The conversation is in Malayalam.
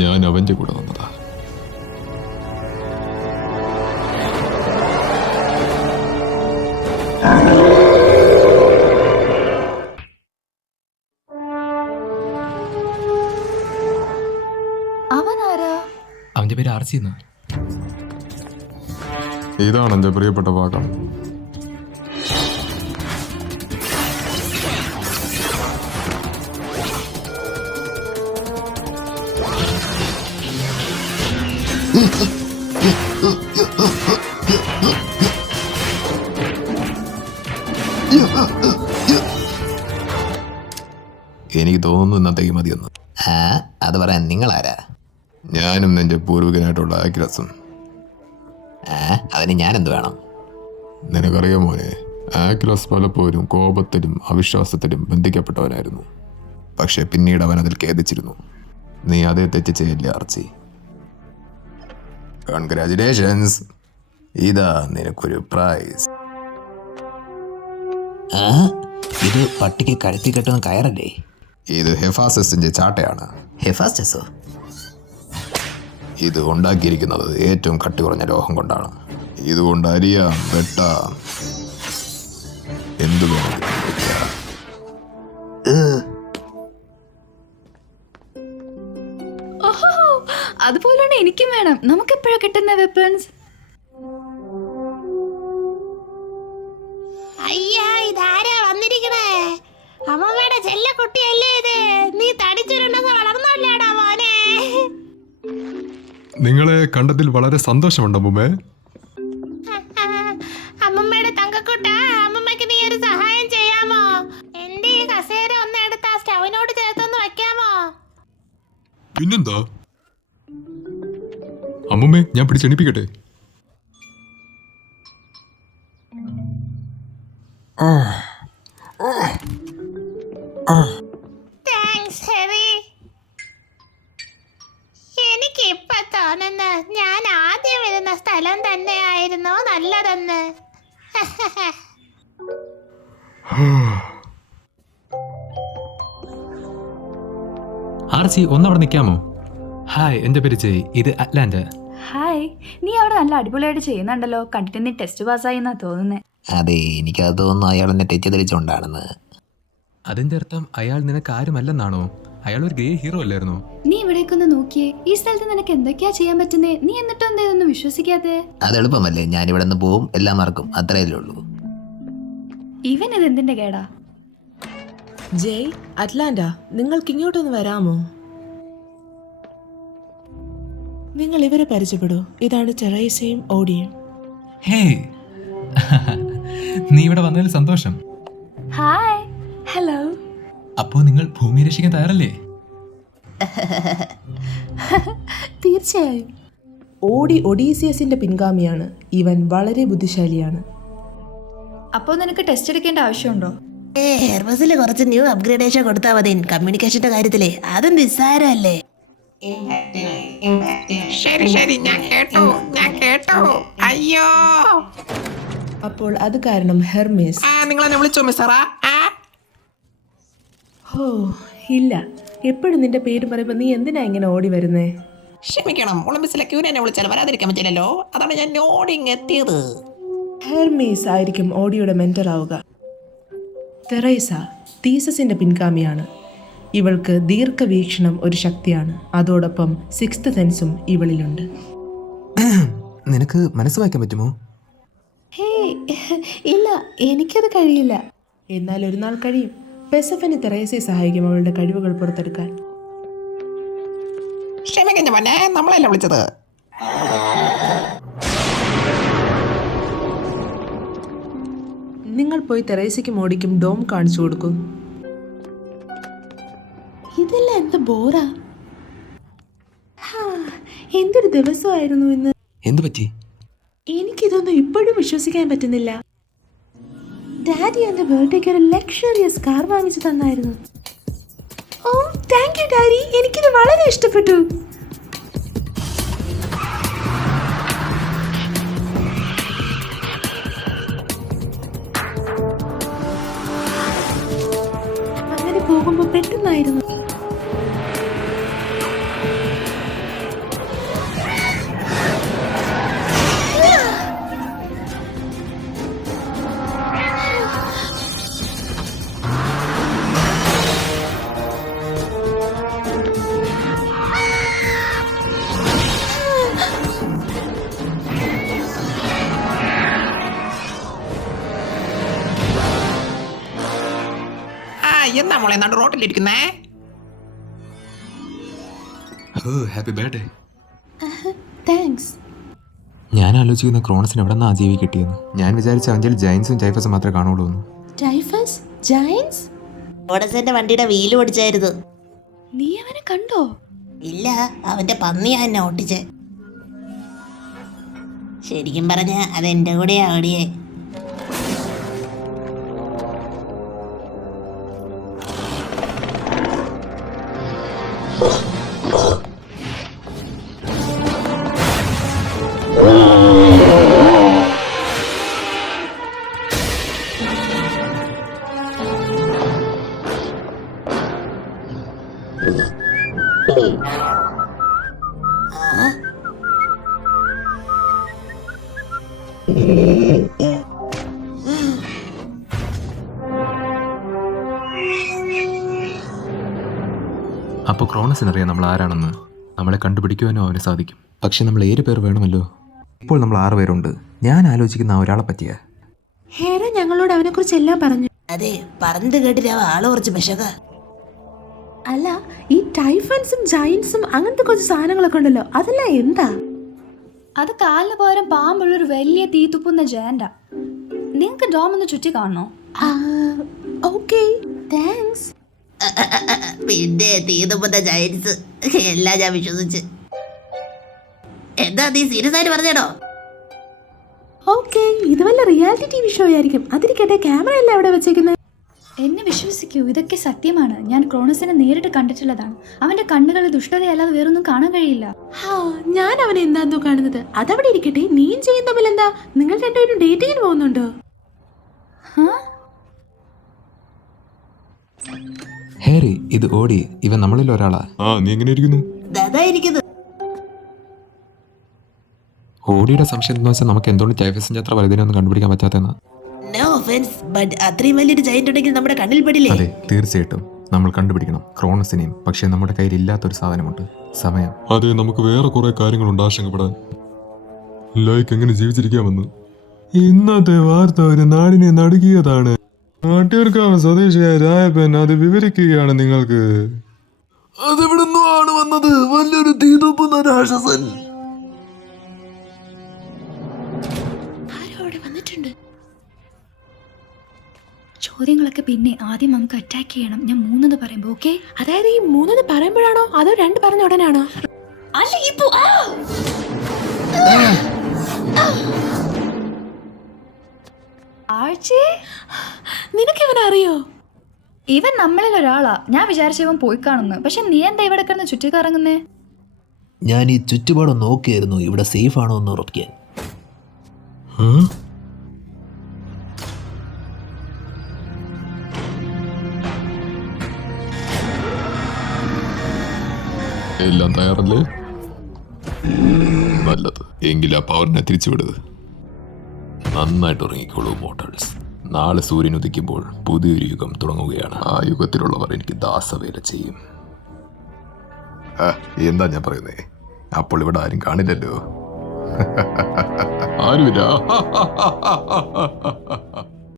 ഞാൻ അവന്റെ കൂടെ വന്നതാ. അവന്റെ പേര് ആർസി. ഇതാണ് എന്റെ പ്രിയപ്പെട്ട വാക്കം. എനിക്ക് തോന്നുന്നു ഇന്നത്തേക്ക് മതിയെന്ന്. അത് പറയാൻ നിങ്ങളാരാ? ഞാനും നിന്റെ പൂർവികനായിട്ടുള്ള ആക്രസും. അതിന് ഞാനെന്ത് വേണം? നിനക്കറിയാം മോനെ, ആക്രസ് പലപ്പോഴും കോപത്തിലും അവിശ്വാസത്തിലും ബന്ധിക്കപ്പെട്ടവനായിരുന്നു. പക്ഷെ പിന്നീട് അവൻ അതിൽ ഖേദിച്ചിരുന്നു. നീ അതേ തെറ്റ് ചെയ്യില്ലേ ആർച്ചി? കൺഗ്രാജുലേഷൻസ്, ഇതാ നിനക്കൊരു പ്രൈസ്. ഇത് പട്ടിക്ക് കഴുത്തി കെട്ടുന്ന കയറല്ലേ? ഇത് ഹെഫാസസിന്റെ ചാട്ടയാണ്. ഹെഫാസ്റ്റസോ? ഇത് ഉണ്ടാക്കിയിരിക്കുന്നത് ഏറ്റവും കട്ടി കുറഞ്ഞ ലോഹം കൊണ്ടാണ്. ഇതുകൊണ്ട് അരിയാം, വെട്ടാം, എന്തു വേണം. അതുപോലെയാണ് എനിക്കും വേണം. നമുക്ക് എപ്പോഴാ കിട്ടുന്ന വെപ്പൺസ്? അയ്യാ, ഇതാരാ വന്നിരിക്കണേ? അമ്മമ്മയുടെ ചെല്ലക്കുട്ടിയല്ലേ ഇത്? നീ തടിച്ചിട്ടുണ്ടെന്ന് വളർന്നല്ലേടാ മോനെ? നിങ്ങളെ കണ്ടതിൽ വളരെ സന്തോഷമുണ്ട് അമ്മൂമ്മേ. അമ്മമ്മയുടെ തങ്കക്കുട്ട, അമ്മമ്മക്ക് നീ ഒരു സഹായം ചെയ്യാമോ? എന്റെ ഈ കസേര ഒന്ന് എടുത്ത് ആ സ്റ്റൗവിനോട് ചേർത്തൊന്ന് വെക്കാമോ? പിന്നെന്താ അമ്മൂമ്മേ, ഞാൻ പിടിച്ചെണിപ്പിക്കട്ടെ? താങ്ക്സ് ഹെറി. എനിക്ക് ഇപ്പൊ തോന്നുന്നു ഞാൻ ആദ്യം വരുന്ന സ്ഥലം തന്നെയായിരുന്നു നല്ലതെന്ന്. ആർസി, ഒന്നവിടെ നിൽക്കാമോ? ഹായ്, എൻ്റെ പേര് ജയ്. ഇത് അറ്റ്ലാന്റ. ഹായ്, നീ അവിടെ നല്ല അടിപൊളിയായിട്ട് ചെയ്യുന്നുണ്ടല്ലോ. കണ്ടിട്ട് നീ ടെസ്റ്റ് പാസ്സായി എന്നാ തോന്നുന്നേ. അതെ, എനിക്കത് തോന്നുന്നു അയാൾ എന്നെ തെറ്റിദ്ധരിച്ചുകൊണ്ടാണെന്ന്. അതിന്റെ അർത്ഥം അയാൾ നിനക്ക് ആരുമല്ലെന്നാണോ? അയാൾ ഒരു ഗ്രേ ഹീറോ അല്ലായിരുന്നോ? നീ ഇവിടേക്കൊന്ന് നോക്കിയേ. ഈ സ്ഥലത്ത് നിനക്ക് എന്തൊക്കെയാ ചെയ്യാൻ പറ്റുന്നേ? നീ എന്നിട്ടും എന്താ ഇതൊന്നും വിശ്വസിക്കാതെ? അത് എളുപ്പമല്ലേ, ഞാനിവിടെ നിന്ന് പോവും, എല്ലാം മറക്കും, അത്രയല്ലേ ഉള്ളൂ. ഇവൻ ഇത് എന്തിന്റെ കേടാ? ജയ്, അറ്റ്ലാന്റ, നിങ്ങൾക്ക് ഇങ്ങോട്ടൊന്ന് വരാമോ? നിങ്ങൾ ഇവരെ പരിചയപ്പെടൂ. ഇതാണ് ടെറേസയും ഓഡിയും. ഹേയ്, നീ ഇവിടെ വന്നതിൽ സന്തോഷം. ഹായ്. ഹലോ. അപ്പോ നിങ്ങൾ ഭൂമി രക്ഷിക്കാൻ തയ്യാറല്ലേ? തീർച്ചയായും. ഓഡി ഒഡീസിയസിന്റെ പിൻഗാമിയാണ്. ഇവൻ വളരെ ബുദ്ധിശാലിയാണ്. അപ്പോ നിനക്ക് ടെസ്റ്റ് എടുക്കേണ്ട ആവശ്യമുണ്ടോ? ഹെർബസിൽ കുറച്ച് ന്യൂ അപ്ഗ്രേഡേഷൻ കൊടുത്താൽ മതി കമ്മ്യൂണിക്കേഷന്റെ കാര്യത്തില്. അത് നിസ്സാരമല്ലേ? ശരി, ഞാൻ കേട്ടു. അയ്യോ, അപ്പോൾ അത് കാരണം ഹെർമേസ്. നിങ്ങൾ എന്നെ വിളിച്ചോ മിസ്സറാ? ഹോ ഇല്ല, എപ്പോഴും നിന്റെ പേര് പറയുമ്പോൾ നീ എന്തിനാ ഇങ്ങനെ ഓടി വരുന്നേ? ക്ഷമിക്കണം, ഒളിമ്പിക്സിലെ ക്യൂനെ എന്നെ വിളിച്ചാൽ വരാതിരിക്കാൻ പറ്റില്ലല്ലോ. അതാണ് ഞാൻ ഓടിങ് എത്തിയത്. ഹെർമേസ് ആയിരിക്കും ഓഡിയുടെ മെന്റർ ആവുക. തെറേസ തീസസിന്റെ പിൻഗാമിയാണ്. ഇവൾക്ക് ദീർഘവീക്ഷണം ഒരു ശക്തിയാണ്. അതോടൊപ്പം സിക്സ്ത് സെൻസും ഇവളിലുണ്ട്. നിനക്ക് മനസ്സ് വായിക്കാൻ പറ്റുമോ? ഹേയ് ഇല്ല, എനിക്കത് കഴിയില്ല. എന്നാൽ ഒരു നാൾ കഴിയും. പെസഫിന് തെറേസയെ സഹായിക്കും അവളുടെ കഴിവുകൾ പുറത്തെടുക്കാൻ. ക്ഷമിക്കഞ്ഞ മോനെ, നമ്മളല്ല വിളിച്ചത്. നിങ്ങൾ പോയി തെറേസയ്ക്കും ഓടിക്കും ഡോം കാണിച്ചു കൊടുക്കും. ഇതെല്ലാം എന്ത് ബോറാ. എന്തൊരു ദിവസമായിരുന്നു ഇന്ന്. എന്തു പറ്റി? എനിക്കിതൊന്നും ഇപ്പോഴും വിശ്വസിക്കാൻ പറ്റുന്നില്ല. ഡാഡി എൻ്റെ ബർത്ത്ഡേക്ക് ഒരു ലക്ഷറിയസ് കാർ വാങ്ങിച്ചു തന്നായിരുന്നു. ഓ താങ്ക് യു ഡാഡി, എനിക്കിത് വളരെ ഇഷ്ടപ്പെട്ടു. അങ്ങനെ പോകുമ്പോൾ പെട്ടെന്നായിരുന്നു. ആ എന്താ മോളെ നടു റോട്ടിലിരിക്കുന്നേ? ഓ ഹാപ്പി ബർത്ത്ഡേ. താങ്ക്സ്. ഞാൻ ആലോചിക്കുന്ന ക്രോണസിന് എവിടെ നിന്നാ ജീവി കിട്ടിയെന്ന്. ഞാൻ വിചാരിച്ച അഞ്ചൽ ജൈൻസും ജൈഫസും മാത്രമേ കാണുള്ളൂ എന്ന്. ടൈഫസ് ജയൻസ് ഓടസന്റെ വണ്ടിയുടെ വീല് ഓടിച്ചായിരുന്നു. നീ അവനെ കണ്ടോ? ഇല്ല, അവന്റെ പന്നിയാ എന്നെ ഓട്ടിച്ചേ. ശരിക്കും പറഞ്ഞ അതെന്റെ കൂടെയാ ഓടിയേ. അപ്പോൾ ക്രോണസിനറിയാം നമ്മൾ ആരാണെന്ന്. നമ്മളെ കണ്ടുപിടിക്കുവാനോ അവന് സാധിക്കും. പക്ഷെ നമ്മൾ 7 പേർ വേണമല്ലോ. ഇപ്പോൾ നമ്മൾ 6 പേരുണ്ട്. ഞാൻ ആലോചിക്കുന്ന ആ ഒരാളെ പറ്റിയാ. ഹേര ഞങ്ങളോട് അവനെക്കുറിച്ച് എല്ലാം പറഞ്ഞു. അതെ, പറഞ്ഞത് കേട്ടിട്ട് അവ ആള് കുറച്ച് പെശക. അല്ല, ഈ ടൈഫൻസും ജയൻസും അങ്ങനത്തെ കുറച്ച് സാധനങ്ങളൊക്കെ ഉണ്ടല്ലോ, അതെല്ലാം എന്താ? അത് കാലിന് പകരം പാമ്പുള്ളൊരു വലിയ തീ തുപ്പുന്ന ജയന്റാ. നിങ്ങൾക്ക് ഡോം ഒന്ന് ചുറ്റി കാണണോ? Okay thanks. പിന്നെ തീതുമ്പുന്ന ജയൻസ് എല്ലാം ഞാൻ വിശ്വസിച്ച്. എന്താ നീ സീരിയസ് ആയിട്ട് പറഞ്ഞേടോ? ഓക്കെ, ഇത് വല്ല റിയാലിറ്റി TV ഷോ ആയിരിക്കും. അതിരിക്കട്ടെ, ക്യാമറ അല്ല അവിടെ വെച്ചേക്കുന്നത്. എന്നെ വിശ്വസിക്കൂ, ഇതൊക്കെ സത്യമാണ്. ഞാൻ ക്രോണസിനെ നേരിട്ട് കണ്ടിട്ടുള്ളതാണ്. അവന്റെ കണ്ണുകളിൽ ദുഷ്ടതയല്ലാതെ വേറൊന്നും കാണാൻ കഴിയില്ല. ഞാൻ അവനെ എന്താന്തോ കാണുന്നത്. അതവിടെ ഇരിക്കട്ടെ, നീയും ചെയ്യും തമ്മിൽ എന്താ? നിങ്ങൾ രണ്ടുപേരും ഡേറ്റിങ്ങിന് പോകുന്നുണ്ടോ? ഹേറി, ഇത് ഓടി. ഇവൻ നമ്മളിൽ ഒരാളാ. നീ എങ്ങനെ ഇരിക്കുന്നു? അതായിരിക്കുന്നു. ഓടിയുടെ സംശയം എന്ന് വെച്ചാൽ നമുക്ക് എന്തുകൊണ്ട് ജൈഫസിന്റെ അത്ര വലുതിനൊന്നും കണ്ടുപിടിക്കാൻ പറ്റാത്തെന്നാ. നോ ഒഫൻസ്, ബട്ട് അത്രയും വലിയൊരു ജയന്റ് ഉണ്ടെങ്കിൽ നമ്മുടെ കണ്ണിൽ പെടില്ലേ? അതെ, തീർച്ചയായിട്ടും നമ്മൾ കണ്ടുപിടിക്കണം ക്രോണസിനെയും. പക്ഷെ നമ്മുടെ കയ്യിൽ ഇല്ലാത്തൊരു സാധനമുണ്ട്, സമയം. അതെ, നമുക്ക് വേറെ കുറെ കാര്യങ്ങളുണ്ട് ആശങ്കപ്പെടാൻ. ലൈക്ക് എങ്ങനെ ജീവിച്ചിരിക്കാമെന്ന്. ഇന്നത്തെ വാർത്ത ഒരു നാടിനെ നടുക്കിയതാണ്. നാട്ടുകാർക്കാവ് സ്വദേശിയായ രായപ്പൻ അത് വിവരിക്കുകയാണ് നിങ്ങൾക്ക്. അതെവിടുന്നാണ് വന്നത്? വലിയൊരു തീതുപ്പുന്ന രാക്ഷസൻ. ചോദ്യങ്ങളൊക്കെ പിന്നെ. ആദ്യം നമുക്ക് അറ്റാക്ക് ചെയ്യണം. ഞാൻ 3 പറയുമ്പോ ഓക്കെ? അതായത് ഈ 3 പറയുമ്പോഴാണോ അതോ 2 പറഞ്ഞ ഉടനാണോ? അല്ല, ഇപ്പോ ആഴ്ചേ, നിനക്ക് ഇവനെ അറിയോ? ഇവൻ നമ്മളിൽ ഒരാളാ. ഞാൻ വിചാരിച്ച ഇവൻ പോയി കാണുന്നു. പക്ഷെ നീ എന്താ ഇവിടെ കിടന്ന് ചുറ്റിക്കറങ്ങുന്നേ? ഞാൻ ഈ ചുറ്റുപാടും നോക്കിയായിരുന്നു, ഇവിടെ സേഫ് ആണോ എന്ന് ഉറപ്പിക്കാൻ. എല്ലാം തയ്യാറല്ലേ? നല്ലത്. എങ്കിൽ ആ പവറിനെ തിരിച്ചുവിടുക. നന്നായിട്ട് ഉറങ്ങിക്കോളൂ മോട്ടേഴ്സ്. നാളെ സൂര്യൻ ഉദിക്കുമ്പോൾ പുതിയൊരു യുഗം തുടങ്ങുകയാണ്. ആ യുഗത്തിലുള്ളവർ എനിക്ക് ദാസവേല ചെയ്യും. എന്താ ഞാൻ പറയുന്നേ? അപ്പോൾ ഇവിടെ ആരും കാണില്ലല്ലോ. ആരുമില്ല.